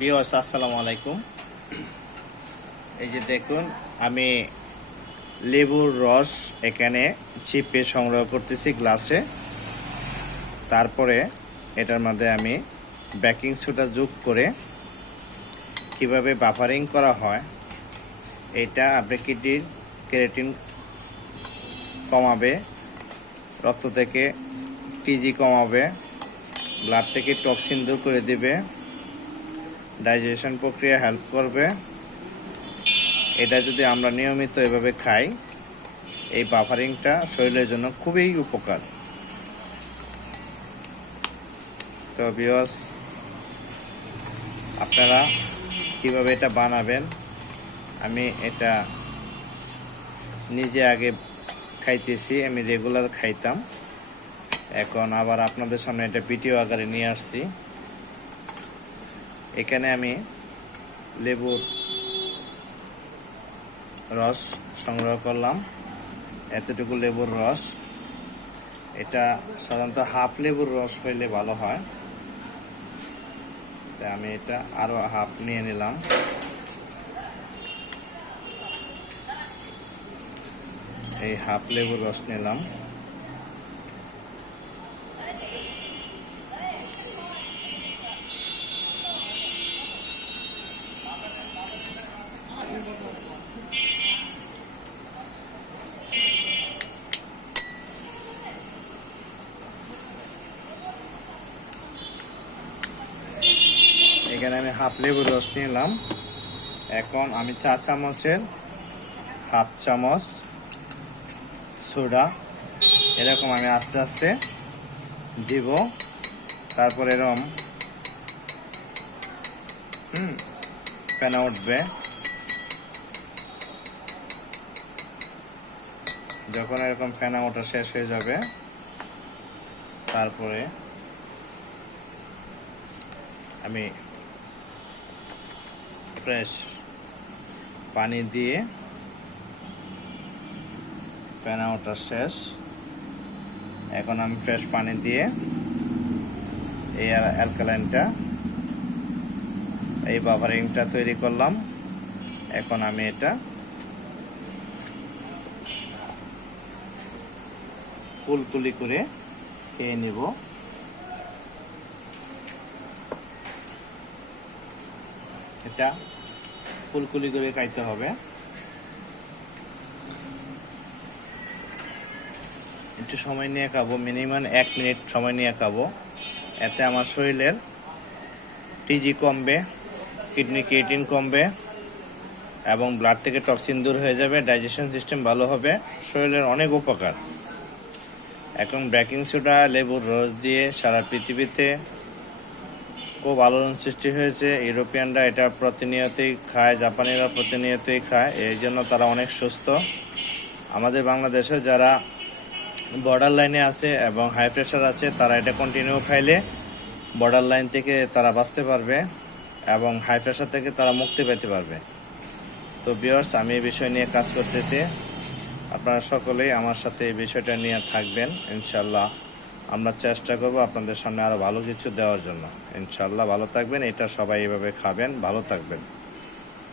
বিওয়ার্স আসসালামু আলাইকুম এই যে দেখুন, আমি লেবুর রস এখানে চিপে সংগ্রহ করতেছি গ্লাসে। তারপরে এটার মধ্যে আমি বেকিং সোডা যোগ করে কীভাবে বাফারিং করা হয়, এটা আপনার কিডনির কেরাটিন কমাবে, রক্ত থেকে টিজি কমাবে ব্লাড থেকে টক্সিন দূর করে দিবে। ডাইজেশন প্রক্রিয়া হেল্প করবে। এটা যদি আমরা নিয়মিত এভাবে খাই, এই বাফারিংটা শরীরের জন্য খুবই উপকার। তো বিয়স আপনারা কীভাবে এটা বানাবেন? আমি এটা নিজে আগে খাইতেছি, আমি রেগুলার খাইতাম। এখন আবার আপনাদের সামনে এটা ভিডিও আকারে নিয়ে আসছি। এখানে আমি লেবুর রস সংগ্রহ করলাম। এতটুকু লেবুর রস। এটা সাধারণত হাফ লেবুর রস হইলে ভালো হয়। তাই আমি এটা আরও হাফ নিয়ে নিলাম। এই হাফ লেবুর রস নিলাম। এখানে আমি হাফ লেবুর রস নিলাম। এখন আমি চা চামচের হাফ চামচ সোডা এরকম আমি আস্তে আস্তে দিব। তারপর এরকম হুম, ফেনা উঠবে। যখন এরকম ফেনা ওঠা শেষ হয়ে যাবে, তারপরে আমি ফ্রেশ পানি দিয়ে ফেনা ওঠা শেষ। এখন আমি ফ্রেশ পানি দিয়ে এই অ্যালকালাইনটা এই বাভারিংটা তৈরি করলাম। এখন আমি এটা কুলকুলি করে খেয়ে নেব। এটা কুলকুলি করে খাইতে হবে। একটু সময় নিয়ে খাব, মিনিমাম এক মিনিট সময় নিয়ে খাব। এতে আমার শরীরের টিজি কমবে, কিডনি ক্রিয়েটিন কমবে, এবং ব্লাড থেকে টক্সিন দূর হয়ে যাবে ডাইজেশন সিস্টেম ভালো হবে, শরীরের অনেক উপকার। এখন বেকিং সোডা লেবুর রস দিয়ে সারা পৃথিবীতে খুব আলোড়ন সৃষ্টি হয়েছে। ইউরোপিয়ানরা এটা প্রতিনিয়তই খায়, জাপানিরা প্রতিনিয়তই খায়। এই জন্য তারা অনেক সুস্থ। আমাদের বাংলাদেশে যারা বর্ডার লাইনে আছে এবং হাই প্রেশার আছে, তারা এটা কন্টিনিউ খাইলে বর্ডার লাইন থেকে তারা বাঁচতে পারবে এবং হাই প্রেশার থেকে তারা মুক্তি পেতে পারবে। তো বিয়ার্স আমি এই বিষয় নিয়ে কাজ করতেছি। আপনারা সকলেই আমার সাথে এই বিষয়টা নিয়ে থাকবেন ইনশাল্লাহ আমরা চেষ্টা করব আপনাদের সামনে আরও ভালো কিছু দেওয়ার জন্য। ইনশাল্লাহ ভালো থাকবেন, এটা সবাই এভাবে খাবেন, ভালো থাকবেন।